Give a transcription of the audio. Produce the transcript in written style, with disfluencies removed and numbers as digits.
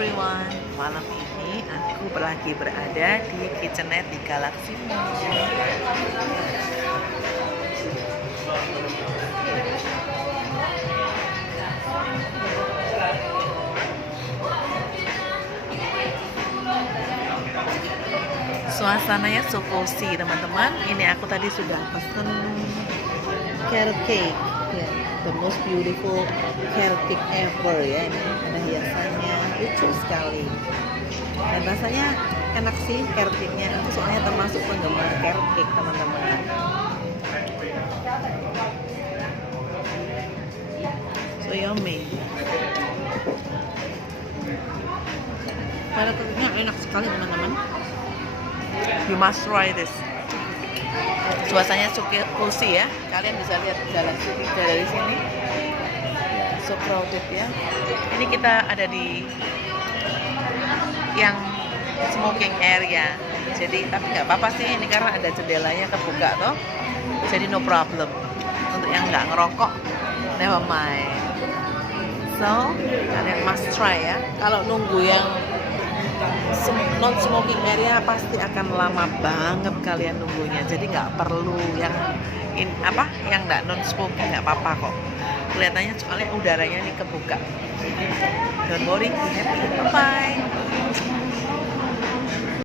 everyone, malam ini aku lagi berada di kitchenette di Galaxy Mall. Suasananya so cozy teman-teman. Ini aku tadi sudah pesen carrot cake, ya, the most beautiful carrot cake ever ya. Ini ada hiasannya, lucu sekali. Dan rasanya enak sih carrot cake-nya. Aku soalnya termasuk penggemar carrot cake teman-teman. So yummy. Carrot cake-nya enak sekali teman-teman. You must try this. Suasananya cozy ya. Kalian bisa lihat jalan dari sini. So crowded ya. Ini kita ada di yang smoking area. Jadi tapi nggak apa-apa sih ini karena ada jendelanya kebuka toh. Jadi no problem. Untuk yang nggak ngerokok, never mind. So kalian must try ya. Kalau nunggu yang non smoking area pasti akan lama banget kalian nunggunya, jadi nggak perlu yang yang nggak non smoking, nggak apa-apa kok. Kelihatannya soalnya udaranya nih kebuka. Don't worry, be happy, bye bye.